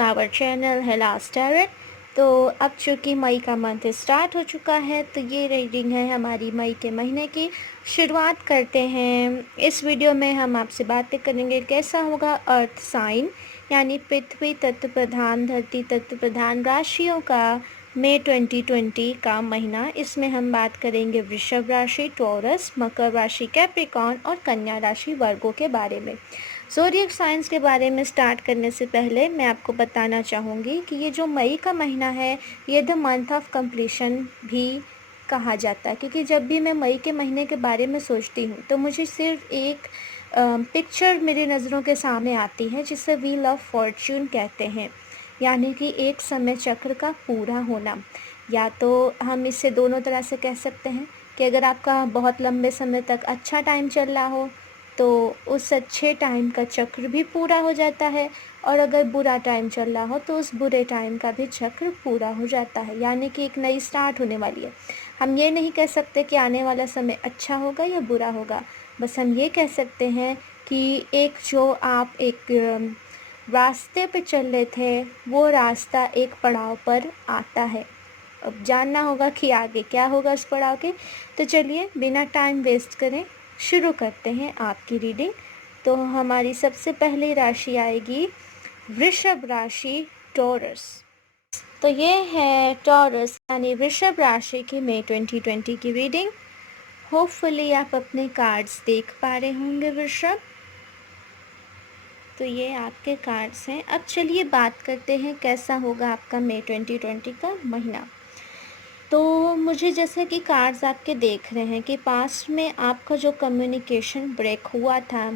Our channel Hellas tarot. तो अब चूँकि मई का मंथ स्टार्ट हो चुका है, तो ये रीडिंग है हमारी मई के महीने की। शुरुआत करते हैं। इस वीडियो में हम आपसे बातें करेंगे कैसा होगा अर्थ साइन यानी पृथ्वी तत्व प्रधान, धरती तत्व प्रधान राशियों का मई 2020 का महीना। इसमें हम बात करेंगे वृषभ राशि, टॉरस, मकर राशि, कैप्रिकॉर्न और कन्या राशि वर्गों के बारे में। ज़ोडिएक साइंस के बारे में स्टार्ट करने से पहले मैं आपको बताना चाहूँगी कि ये जो मई का महीना है, ये द मंथ ऑफ कंप्लीशन भी कहा जाता है, क्योंकि जब भी मैं मई के महीने के बारे में सोचती हूँ तो मुझे सिर्फ एक पिक्चर मेरी नज़रों के सामने आती है, जिसे व्हील ऑफ फॉर्च्यून कहते हैं, यानी कि एक समय चक्र का पूरा होना। या तो हम इसे दोनों तरह से कह सकते हैं कि अगर आपका बहुत लंबे समय तक अच्छा टाइम चल रहा हो तो उस अच्छे टाइम का चक्र भी पूरा हो जाता है, और अगर बुरा टाइम चल रहा हो तो उस बुरे टाइम का भी चक्र पूरा हो जाता है, यानी कि एक नई स्टार्ट होने वाली है। हम ये नहीं कह सकते कि आने वाला समय अच्छा होगा या बुरा होगा, बस हम ये कह सकते हैं कि एक जो आप एक रास्ते पे चल रहे थे, वो रास्ता एक पड़ाव पर आता है। अब जानना होगा कि आगे क्या होगा उस पड़ाव के। तो चलिए बिना टाइम वेस्ट करें शुरू करते हैं आपकी रीडिंग। तो हमारी सबसे पहली राशि आएगी वृषभ राशि, टॉरस। तो ये है टॉरस यानी वृषभ राशि की मई 2020 की रीडिंग। होपफुली आप अपने कार्ड्स देख पा रहे होंगे वृषभ। तो ये आपके कार्ड्स हैं। अब चलिए बात करते हैं कैसा होगा आपका मई 2020 का महीना। तो मुझे जैसे कि कार्ड्स आपके देख रहे हैं कि पास्ट में आपका जो कम्युनिकेशन ब्रेक हुआ था,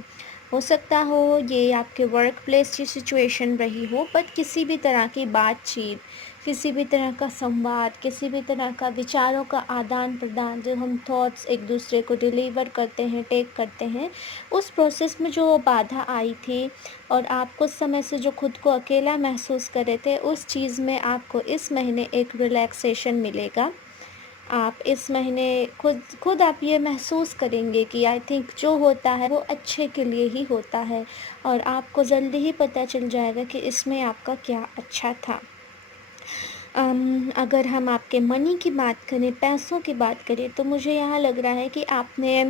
हो सकता हो ये आपके वर्क प्लेस की सिचुएशन रही हो, बट किसी भी तरह की बातचीत, किसी भी तरह का संवाद, किसी भी तरह का विचारों का आदान प्रदान, जो हम थॉट्स एक दूसरे को डिलीवर करते हैं, टेक करते हैं, उस प्रोसेस में जो बाधा आई थी और आप कुछ समय से जो खुद को अकेला महसूस कर रहे थे, उस चीज़ में आपको इस महीने एक रिलैक्सेशन मिलेगा। आप इस महीने खुद आप ये महसूस करेंगे कि आई थिंक जो होता है वो अच्छे के लिए ही होता है, और आपको जल्दी ही पता चल जाएगा कि इसमें आपका क्या अच्छा था। अगर हम आपके मनी की बात करें, पैसों की बात करें, तो मुझे यहाँ लग रहा है कि आपने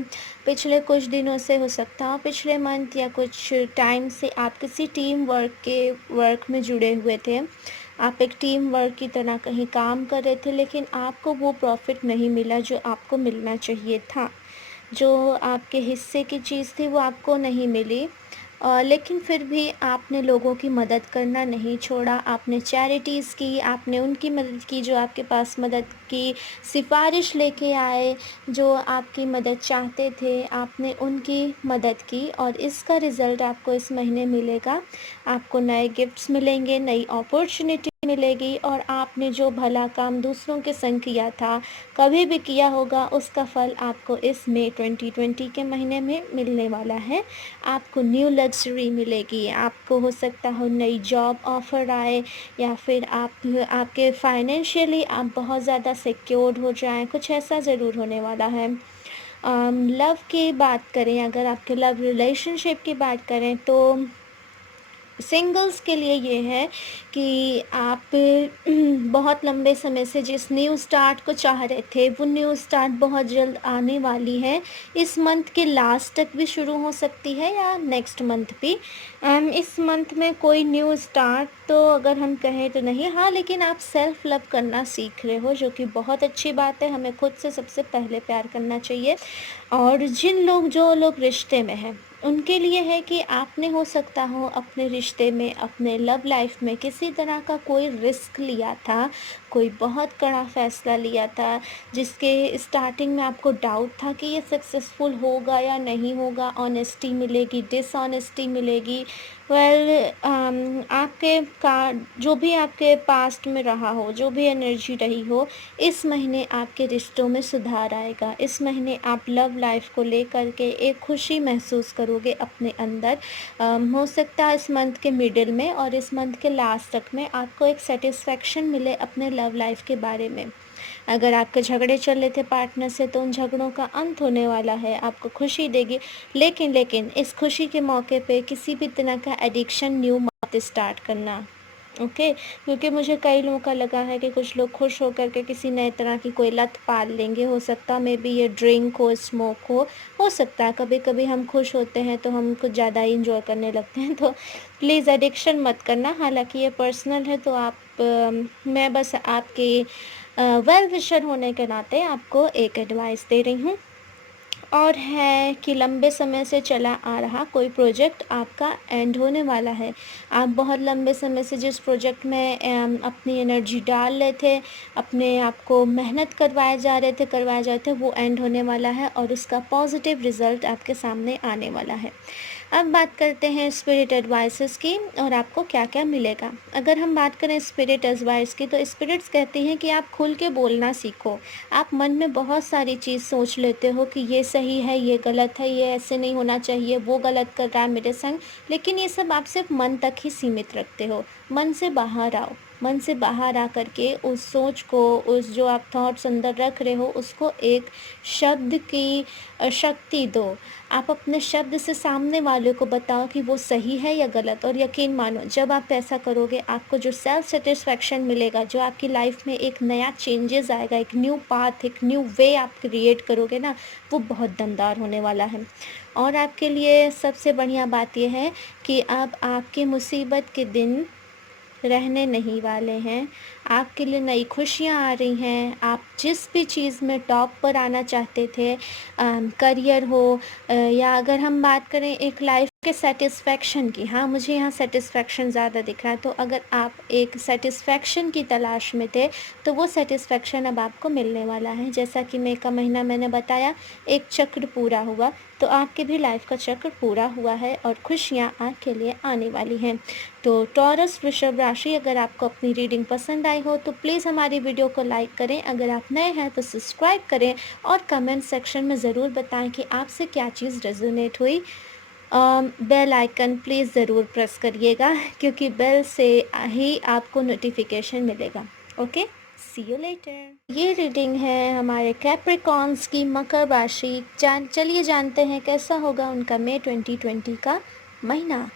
पिछले कुछ दिनों से, हो सकता हो पिछले मंथ या कुछ टाइम से, आप किसी टीम वर्क में जुड़े हुए थे। आप एक टीम वर्क की तरह कहीं काम कर रहे थे, लेकिन आपको वो प्रॉफिट नहीं मिला जो आपको मिलना चाहिए था। जो आपके हिस्से की चीज़ थी वो आपको नहीं मिली, लेकिन फिर भी आपने लोगों की मदद करना नहीं छोड़ा। आपने चैरिटीज़ की, आपने उनकी मदद की जो आपके पास मदद की सिफ़ारिश लेके आए, जो आपकी मदद चाहते थे, आपने उनकी मदद की, और इसका रिज़ल्ट आपको इस महीने मिलेगा। आपको नए गिफ्ट्स मिलेंगे, नई अपॉर्चुनिटी मिलेगी, और आपने जो भला काम दूसरों के संग किया था, कभी भी किया होगा, उसका फल आपको इस मई 2020 के महीने में मिलने वाला है। आपको न्यू लग्जरी मिलेगी, आपको हो सकता हो नई जॉब ऑफ़र आए, या फिर आपके फाइनेंशियली आप बहुत ज़्यादा सिक्योर्ड हो जाएं, कुछ ऐसा ज़रूर होने वाला है। लव की बात करें, अगर आपके लव रिलेशनशिप की बात करें, तो सिंगल्स के लिए ये है कि आप बहुत लंबे समय से जिस न्यू स्टार्ट को चाह रहे थे, वो न्यू स्टार्ट बहुत जल्द आने वाली है। इस मंथ के लास्ट तक भी शुरू हो सकती है या नेक्स्ट मंथ भी। इस मंथ में कोई न्यू स्टार्ट तो अगर हम कहें तो नहीं, हाँ, लेकिन आप सेल्फ लव करना सीख रहे हो, जो कि बहुत अच्छी बात है। हमें खुद से सबसे पहले प्यार करना चाहिए। और जो लोग रिश्ते में हैं, उनके लिए है कि आपने, हो सकता हो, अपने रिश्ते में, अपने लव लाइफ में किसी तरह का कोई रिस्क लिया था, कोई बहुत कड़ा फैसला लिया था, जिसके स्टार्टिंग में आपको डाउट था कि ये सक्सेसफुल होगा या नहीं होगा, ऑनेस्टी मिलेगी, डिसऑनेस्टी मिलेगी। आपके का जो भी आपके पास्ट में रहा हो, जो भी एनर्जी रही हो, इस महीने आपके रिश्तों में सुधार आएगा। इस महीने आप लव लाइफ को लेकर के एक खुशी महसूस करोगे अपने अंदर। हो सकता है इस मंथ के मिडिल में और इस मंथ के लास्ट तक में आपको एक सेटिस्फेक्शन मिले अपने लव लाइफ के बारे में। अगर आपके झगड़े चल रहे थे पार्टनर से, तो उन झगड़ों का अंत होने वाला है, आपको खुशी देगी। लेकिन इस खुशी के मौके पे किसी भी तरह का एडिक्शन न्यू मत स्टार्ट करना। ओके, क्योंकि मुझे कई लोगों का लगा है कि कुछ लोग खुश होकर के किसी नए तरह की कोई लत पाल लेंगे। हो सकता है मे बी ये ड्रिंक हो, स्मोक हो सकता है कभी-कभी हम खुश होते हैं तो हम कुछ ज़्यादा ही एन्जॉय करने लगते हैं। तो प्लीज़ एडिक्शन मत करना। हालाँकि ये पर्सनल है, तो मैं बस आपकी वेल विशर होने के नाते आपको एक एडवाइस दे रही हूँ। और है कि लंबे समय से चला आ रहा कोई प्रोजेक्ट आपका एंड होने वाला है। आप बहुत लंबे समय से जिस प्रोजेक्ट में अपनी एनर्जी डाल रहे थे, अपने आप को मेहनत करवाए जा रहे थे, वो एंड होने वाला है और उसका पॉजिटिव रिज़ल्ट आपके सामने आने वाला है। अब बात करते हैं स्पिरिट एडवाइसेस की और आपको क्या-क्या मिलेगा। अगर हम बात करें स्पिरिट एडवाइस की, तो स्पिरिट्स कहती हैं कि आप खुल के बोलना सीखो। आप मन में बहुत सारी चीज़ सोच लेते हो कि ये सही है, ये गलत है, ये ऐसे नहीं होना चाहिए, वो गलत कर रहा है मेरे संग, लेकिन ये सब आप सिर्फ मन तक ही सीमित रखते हो। मन से बाहर आओ, मन से बाहर आ कर के उस सोच को, उस जो आप थॉट्स अंदर रख रहे हो, उसको एक शब्द की शक्ति दो। आप अपने शब्द से सामने वाले को बताओ कि वो सही है या गलत, और यकीन मानो जब आप ऐसा करोगे, आपको जो सेल्फ सेटिस्फैक्शन मिलेगा, जो आपकी लाइफ में एक नया चेंजेस आएगा, एक न्यू पाथ, एक न्यू वे आप क्रिएट करोगे ना, वो बहुत दमदार होने वाला है। और आपके लिए सबसे बढ़िया बात ये है कि अब आपकी मुसीबत के दिन रहने नहीं वाले हैं। आपके लिए नई खुशियाँ आ रही हैं। आप जिस भी चीज़ में टॉप पर आना चाहते थे, करियर हो, या अगर हम बात करें एक लाइफ के सैटिस्फैक्शन की, हाँ, मुझे यहाँ सैटिस्फैक्शन ज़्यादा दिख रहा है। तो अगर आप एक सैटिस्फैक्शन की तलाश में थे, तो वो सैटिस्फैक्शन अब आपको मिलने वाला है। जैसा कि मई का महीना मैंने बताया, एक चक्र पूरा हुआ, तो आपके भी लाइफ का चक्र पूरा हुआ है और खुशियाँ आपके लिए आने वाली हैं। तो टॉरस वृषभ राशि, अगर आपको अपनी रीडिंग पसंद आई हो तो प्लीज़ हमारी वीडियो को लाइक करें। अगर आप नए हैं तो सब्सक्राइब करें और कमेंट सेक्शन में ज़रूर बताएं कि आपसे क्या चीज़ रेजोनेट हुई। बेल आइकन प्लीज़ ज़रूर प्रेस करिएगा क्योंकि बेल से ही आपको नोटिफिकेशन मिलेगा। Okay, see you later. ये रीडिंग है हमारे कैप्रिकॉन्स की, मकर राशि। चलिए जानते हैं कैसा होगा उनका मई 2020 का महीना।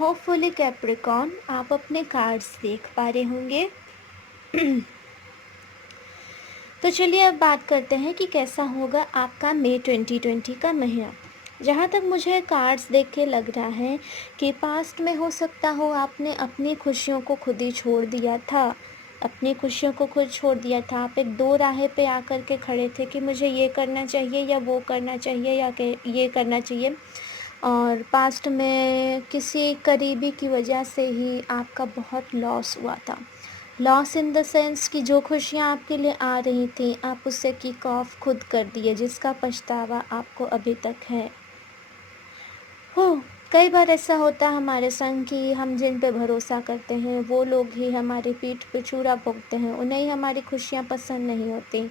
होपफुली कैप्रिकॉन, आप अपने कार्ड्स देख पा रहे होंगे। तो चलिए अब बात करते हैं कि कैसा होगा आपका मई 2020 का महीना। जहाँ तक मुझे कार्ड्स देख के लग रहा है कि पास्ट में हो सकता हो आपने अपनी खुशियों को खुद ही छोड़ दिया था। अपनी खुशियों को खुद छोड़ दिया था। आप एक दो राहे पे आकर के खड़े थे कि मुझे ये करना चाहिए या वो करना चाहिए, या कि ये करना चाहिए, और पास्ट में किसी करीबी की वजह से ही आपका बहुत लॉस हुआ था। लॉस इन द सेंस कि जो खुशियाँ आपके लिए आ रही थी, आप उससे किक ऑफ खुद कर दिए, जिसका पछतावा आपको अभी तक है। हो कई बार ऐसा होता है हमारे संग कि हम जिन पे भरोसा करते हैं वो लोग ही हमारी पीठ पे छुरा भोंकते हैं। उन्हें ही हमारी खुशियाँ पसंद नहीं होती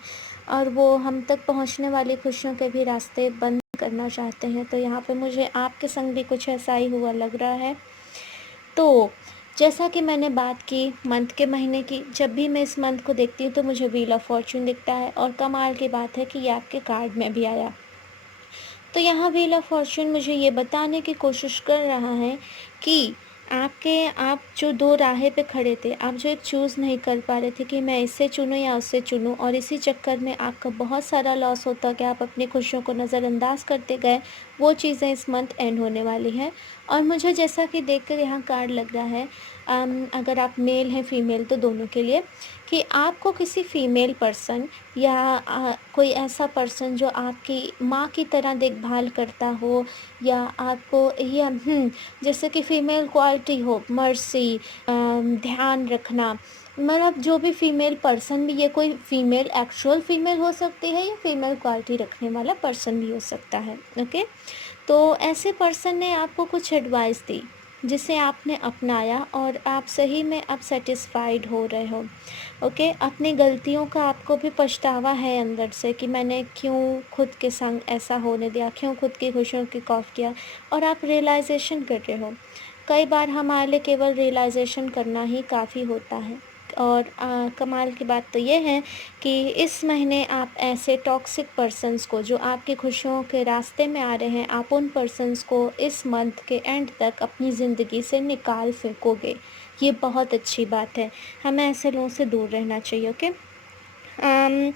और वो हम तक पहुँचने वाली खुशियों के भी रास्ते बंद करना चाहते हैं। तो यहाँ पे मुझे आपके संग भी कुछ ऐसा ही हुआ लग रहा है। तो जैसा कि मैंने बात की मंथ के महीने की, जब भी मैं इस मंथ को देखती हूँ तो मुझे व्हील ऑफ फॉर्च्यून दिखता है, और कमाल की बात है कि ये आपके कार्ड में भी आया। तो यहाँ व्हील ऑफ फॉर्च्यून मुझे ये बताने की कोशिश कर रहा है कि आप जो दो राहें पे खड़े थे, आप जो एक चूज़ नहीं कर पा रहे थे कि मैं इससे चुनूँ या उससे चुनूँ, और इसी चक्कर में आपका बहुत सारा लॉस होता कि आप अपनी खुशियों को नज़रअंदाज करते गए, वो चीज़ें इस मंथ एंड होने वाली हैं। और मुझे जैसा कि देखकर यहाँ कार्ड लग रहा है, अगर आप मेल हैं फीमेल तो दोनों के लिए, कि आपको किसी फीमेल पर्सन या कोई ऐसा पर्सन जो आपकी माँ की तरह देखभाल करता हो, या आपको या जैसे कि फ़ीमेल क्वालिटी हो, मर्सी, ध्यान रखना, मतलब जो भी फ़ीमेल पर्सन भी, ये कोई फ़ीमेल एक्चुअल फ़ीमेल हो सकती है या फ़ीमेल क्वालिटी रखने वाला पर्सन भी हो सकता है। ओके, तो ऐसे पर्सन ने आपको कुछ एडवाइस दी जिसे आपने अपनाया और आप सही में अब सेटिस्फाइड हो रहे हो। ओके, अपनी गलतियों का आपको भी पछतावा है अंदर से कि मैंने क्यों खुद के संग ऐसा होने दिया, क्यों खुद की खुशियों की कॉफ किया, और आप रियलाइजेशन कर रहे हो। कई बार हमारे लिए केवल रियलाइजेशन करना ही काफ़ी होता है। और कमाल की बात तो ये है कि इस महीने आप ऐसे टॉक्सिक पर्सन्स को जो आपकी खुशियों के रास्ते में आ रहे हैं, आप उन पर्सन्स को इस मंथ के एंड तक अपनी ज़िंदगी से निकाल फेंकोगे। ये बहुत अच्छी बात है। हमें ऐसे लोगों से दूर रहना चाहिए, ओके? अम,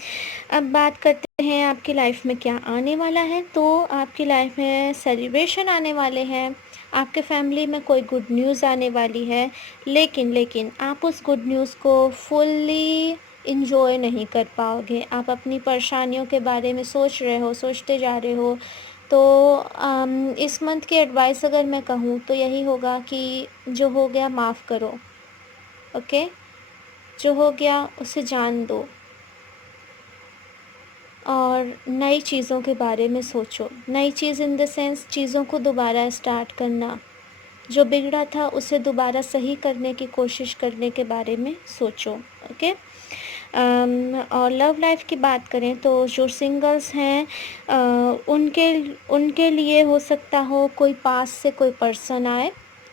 अब बात करते हैं आपकी लाइफ में क्या आने वाला है। तो आपकी लाइफ में सेलिब्रेशन आने वाले हैं, आपके फैमिली में कोई गुड न्यूज़ आने वाली है, लेकिन आप उस गुड न्यूज़ को फुल्ली इंजॉय नहीं कर पाओगे। आप अपनी परेशानियों के बारे में सोच रहे हो, सोचते जा रहे हो। तो इस मंथ की एडवाइस अगर मैं कहूँ तो यही होगा कि जो हो गया माफ़ करो, ओके? जो हो गया उसे जान दो और नई चीज़ों के बारे में सोचो। नई चीज़ इन द सेंस चीज़ों को दोबारा स्टार्ट करना, जो बिगड़ा था उसे दोबारा सही करने की कोशिश करने के बारे में सोचो, ओके? और लव लाइफ की बात करें तो जो सिंगल्स हैं उनके उनके लिए हो सकता हो कोई पास से कोई पर्सन आए।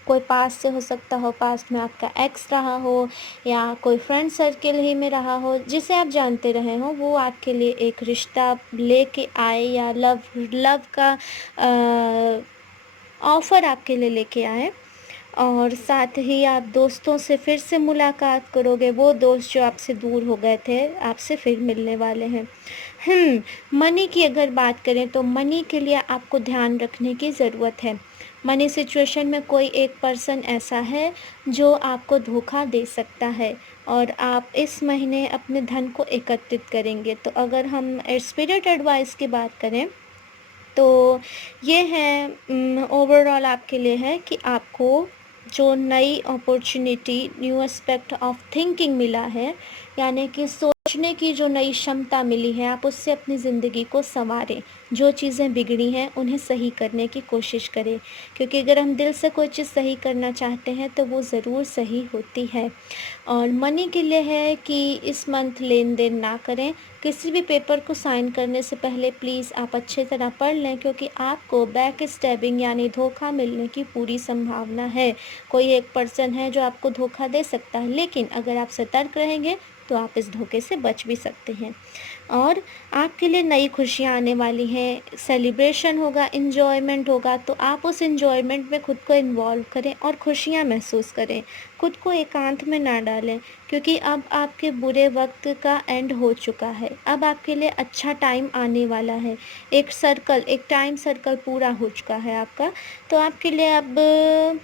कोई पास से हो सकता हो, पास्ट में आपका एक्स रहा हो या कोई फ्रेंड सर्किल ही में रहा हो जिसे आप जानते रहे हो, वो आपके लिए एक रिश्ता लेके आए या लव लव का ऑफ़र आपके लिए लेके आए। और साथ ही आप दोस्तों से फिर से मुलाकात करोगे, वो दोस्त जो आपसे दूर हो गए थे आपसे फिर मिलने वाले हैं। मनी की अगर बात करें तो मनी के लिए आपको ध्यान रखने की ज़रूरत है। मनी सिचुएशन में कोई एक पर्सन ऐसा है जो आपको धोखा दे सकता है और आप इस महीने अपने धन को एकत्रित करेंगे। तो अगर हम स्पिरिट एडवाइस की बात करें तो ये है ओवरऑल आपके लिए है कि आपको जो नई opportunity, new aspect of thinking मिला है, यानी कि सोचने की जो नई क्षमता मिली है, आप उससे अपनी ज़िंदगी को सँवारें। जो चीज़ें बिगड़ी हैं उन्हें सही करने की कोशिश करें, क्योंकि अगर हम दिल से कोई चीज़ सही करना चाहते हैं तो वो ज़रूर सही होती है। और मनी के लिए है कि इस मंथ लेन-देन ना करें। किसी भी पेपर को साइन करने से पहले प्लीज़ आप अच्छी तरह पढ़ लें, क्योंकि आपको बैक स्टैबिंग यानी धोखा मिलने की पूरी संभावना है। कोई एक पर्सन है जो आपको धोखा दे सकता है, लेकिन अगर आप सतर्क रहेंगे तो आप इस धोखे से बच भी सकते हैं। और आपके लिए नई खुशियाँ आने वाली हैं, सेलिब्रेशन होगा, एन्जॉयमेंट होगा, तो आप उस एन्जॉयमेंट में खुद को इन्वॉल्व करें और खुशियाँ महसूस करें। खुद को एकांत में ना डालें, क्योंकि अब आपके बुरे वक़्त का एंड हो चुका है। अब आपके लिए अच्छा टाइम आने वाला है। एक टाइम सर्कल पूरा हो चुका है आपका। तो आपके लिए अब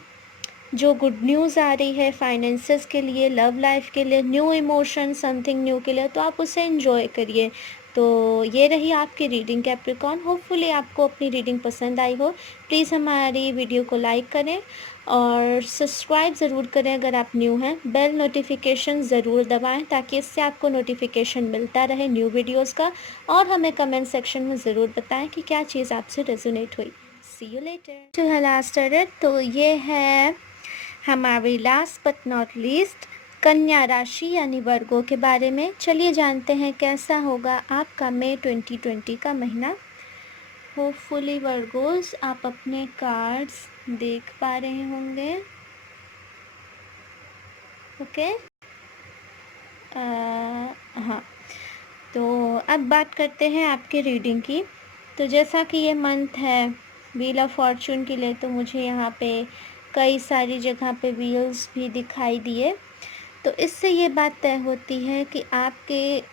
जो गुड न्यूज़ आ रही है फाइनेंसेस के लिए, लव लाइफ के लिए, न्यू इमोशन, समथिंग न्यू के लिए, तो आप उसे एंजॉय करिए। तो ये रही आपकी रीडिंग कैप्रिकॉर्न। होपफुली आपको अपनी रीडिंग पसंद आई हो। प्लीज़ हमारी वीडियो को लाइक करें और सब्सक्राइब ज़रूर करें अगर आप न्यू हैं। बेल नोटिफिकेशन ज़रूर दबाएं ताकि इससे आपको नोटिफिकेशन मिलता रहे न्यू वीडियोज़ का। और हमें कमेंट सेक्शन में ज़रूर बताएं कि क्या चीज़ आपसे रेजोनेट हुई। See you later to last order. तो ये है हमारी लास्ट बट नॉट लीस्ट कन्या राशि यानी वर्गों के बारे में। चलिए जानते हैं कैसा होगा आपका मई 2020 का महीना। होपफुली वर्गोस आप अपने कार्ड्स देख पा रहे होंगे, ओके? हाँ, तो अब बात करते हैं आपके रीडिंग की। तो जैसा कि ये मंथ है व्हील ऑफ फॉर्चून के लिए, तो मुझे यहाँ पे कई सारी जगह पे व्हील्स भी दिखाई दिए। तो इससे ये बात तय होती है कि आपके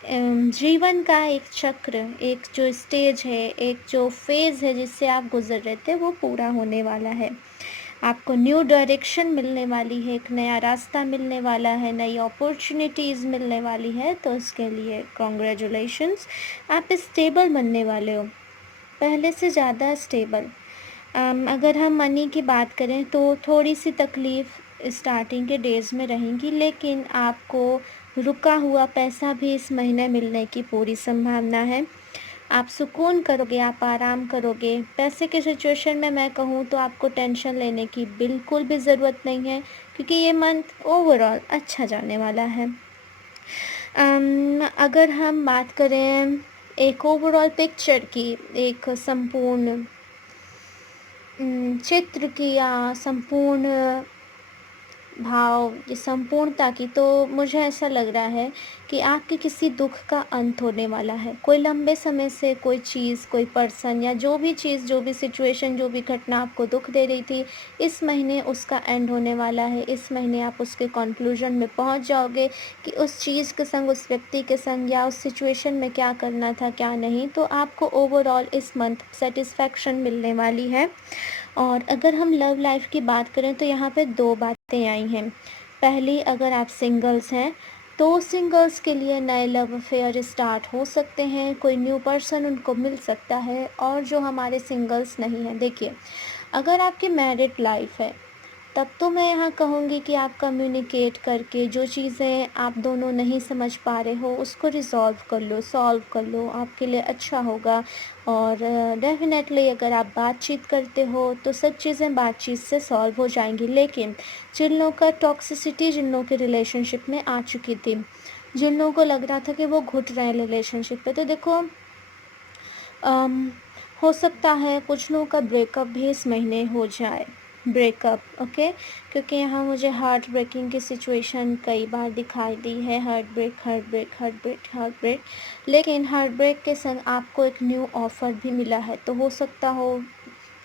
जीवन का एक चक्र, एक जो स्टेज है, एक जो फेज़ है जिससे आप गुज़र रहे थे, वो पूरा होने वाला है। आपको न्यू डायरेक्शन मिलने वाली है, एक नया रास्ता मिलने वाला है, नई अपॉर्चुनिटीज़ मिलने वाली है, तो उसके लिए कांग्रेचुलेशंस। आप स्टेबल बनने वाले हो, पहले से ज़्यादा स्टेबल। अगर हम मनी की बात करें तो थोड़ी सी तकलीफ़ स्टार्टिंग के डेज़ में रहेंगी, लेकिन आपको रुका हुआ पैसा भी इस महीने मिलने की पूरी संभावना है। आप सुकून करोगे, आप आराम करोगे। पैसे के सिचुएशन में मैं कहूँ तो आपको टेंशन लेने की बिल्कुल भी ज़रूरत नहीं है, क्योंकि ये मंथ ओवरऑल अच्छा जाने वाला है। अगर हम बात करें एक ओवरऑल पिक्चर की, एक संपूर्ण चित्र की या संपूर्ण भाव की संपूर्णता की, तो मुझे ऐसा लग रहा है कि आपके किसी दुख का अंत होने वाला है। कोई लंबे समय से कोई चीज़, कोई पर्सन या जो भी चीज़, जो भी सिचुएशन, जो भी घटना आपको दुख दे रही थी, इस महीने उसका एंड होने वाला है। इस महीने आप उसके कॉन्क्लूज़न में पहुँच जाओगे कि उस चीज़ के संग, उस व्यक्ति के संग या उस सिचुएशन में क्या करना था, क्या नहीं। तो आपको ओवरऑल इस मंथ सैटिस्फैक्शन मिलने वाली है। और अगर हम लव लाइफ की बात करें तो यहाँ पे 2 बातें आई हैं। पहली, अगर आप सिंगल्स हैं तो सिंगल्स के लिए नए लव अफेयर स्टार्ट हो सकते हैं, कोई न्यू पर्सन उनको मिल सकता है। और जो हमारे सिंगल्स नहीं हैं, देखिए, अगर आपकी मैरिड लाइफ है तब तो मैं यहाँ कहूँगी कि आप कम्युनिकेट करके जो चीज़ें आप दोनों नहीं समझ पा रहे हो उसको रिज़ॉल्व कर लो, सॉल्व कर लो, आपके लिए अच्छा होगा। और डेफ़िनेटली अगर आप बातचीत करते हो तो सब चीज़ें बातचीत से सॉल्व हो जाएंगी। लेकिन जिन लोगों का टॉक्सिसिटी, जिन लोगों के रिलेशनशिप में आ चुकी थी, जिन लोगों को लग रहा था कि वो घुट रहे हैं रिलेशनशिप पे, तो देखो, अम, हो सकता है कुछ लोगों का ब्रेकअप भी इस महीने हो जाए। ब्रेकअप, ओके, क्योंकि यहाँ मुझे हार्ट ब्रेकिंग की सिचुएशन कई बार दिखाई दी है। Heartbreak, heartbreak, heartbreak, heartbreak. लेकिन हार्ट ब्रेक के संग आपको एक न्यू ऑफ़र भी मिला है। तो हो सकता हो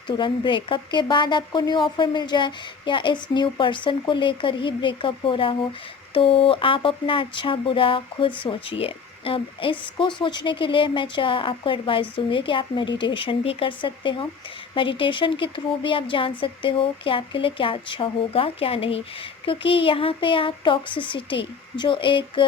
तुरंत ब्रेकअप के बाद आपको न्यू ऑफ़र मिल जाए, या इस न्यू पर्सन को लेकर ही ब्रेकअप हो रहा हो। तो आप अपना अच्छा बुरा खुद सोचिए। अब इसको सोचने के लिए मैं आपको एडवाइस दूँगी कि आप मेडिटेशन भी कर सकते हो। मेडिटेशन के थ्रू भी आप जान सकते हो कि आपके लिए क्या अच्छा होगा, क्या नहीं। क्योंकि यहाँ पे आप टॉक्सिसिटी, जो एक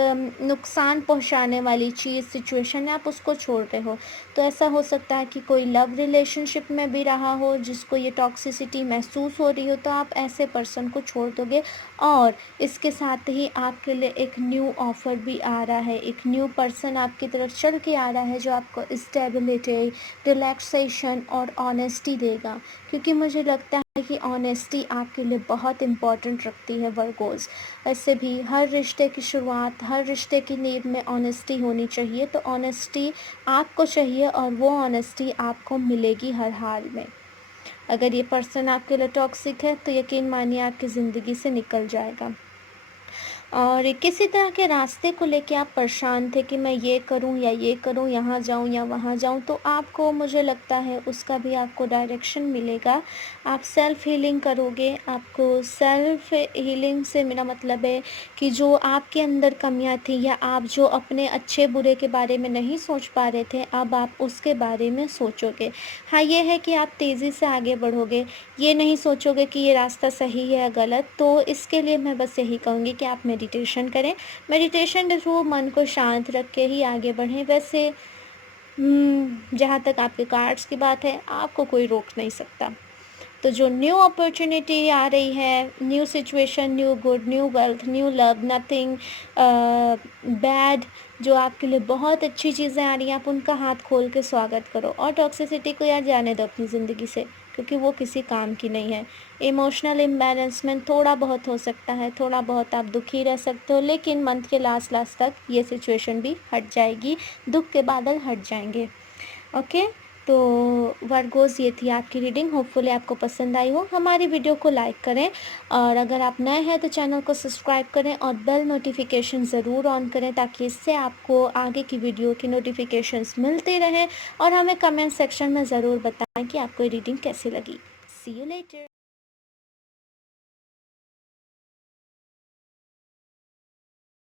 नुकसान पहुँचाने वाली चीज़, सिचुएशन है, आप उसको छोड़ रहे हो। तो ऐसा हो सकता है कि कोई लव रिलेशनशिप में भी रहा हो जिसको ये टॉक्सिसिटी महसूस हो रही हो, तो आप ऐसे पर्सन को छोड़ दोगे। और इसके साथ ही आपके लिए एक न्यू ऑफ़र भी आ रहा है, एक न्यू पर्सन आपकी तरफ चल के आ रहा है जो आपको स्टेबिलिटी, रिलैक्सेशन और ऑनेस्टी देगा। क्योंकि मुझे लगता है कि ऑनेस्टी आपके लिए बहुत इम्पॉर्टेंट रखती है वर्गोज़। वैसे भी हर रिश्ते की शुरुआत, हर रिश्ते की नींव में ऑनेस्टी होनी चाहिए। तो ऑनेस्टी आपको चाहिए और वो ऑनेस्टी आपको मिलेगी हर हाल में। अगर ये पर्सन आपके लिए टॉक्सिक है तो यकीन मानिए आपकी ज़िंदगी से निकल जाएगा। और किसी तरह के रास्ते को लेके आप परेशान थे कि मैं ये करूं या ये करूं, यहाँ जाऊं या वहाँ जाऊं, तो आपको, मुझे लगता है, उसका भी आपको डायरेक्शन मिलेगा। आप सेल्फ हीलिंग करोगे। आपको सेल्फ हीलिंग से मेरा मतलब है कि जो आपके अंदर कमियां थी या आप जो अपने अच्छे बुरे के बारे में नहीं सोच पा रहे थे, अब आप उसके बारे में सोचोगे। हाँ, ये है कि आप तेज़ी से आगे बढ़ोगे, ये नहीं सोचोगे कि ये रास्ता सही है या गलत। तो इसके लिए मैं बस यही कहूँगी कि आप मेडिटेशन करें। मेडिटेशन के थ्रू मन को शांत रख के ही आगे बढ़ें। वैसे जहाँ तक आपके कार्ड्स की बात है, आपको कोई रोक नहीं सकता। तो जो न्यू अपॉर्चुनिटी आ रही है, new situation, new good, new wealth, new love, nothing bad, जो आपके लिए बहुत अच्छी चीज़ें आ रही हैं, आप उनका हाथ खोल के स्वागत करो। और टॉक्सिसिटी को यार जाने दो अपनी ज़िंदगी से, क्योंकि वो किसी काम की नहीं है। इमोशनल इम्बैलेंसमेंट थोड़ा बहुत हो सकता है, थोड़ा बहुत आप दुखी रह सकते हो, लेकिन मंथ के लास्ट लास्ट तक ये सिचुएशन भी हट जाएगी, दुख के बादल हट जाएंगे। ओके, तो वर्गोज़, ये थी आपकी रीडिंग। होपफुली आपको पसंद आई हो। हमारी वीडियो को लाइक करें, और अगर आप नए हैं तो चैनल को सब्सक्राइब करें और बेल नोटिफिकेशन ज़रूर ऑन करें, ताकि इससे आपको आगे की वीडियो की नोटिफिकेशंस मिलती रहें। और हमें कमेंट सेक्शन में ज़रूर बताएं कि आपको ये रीडिंग कैसी लगी। सी यू लेटर।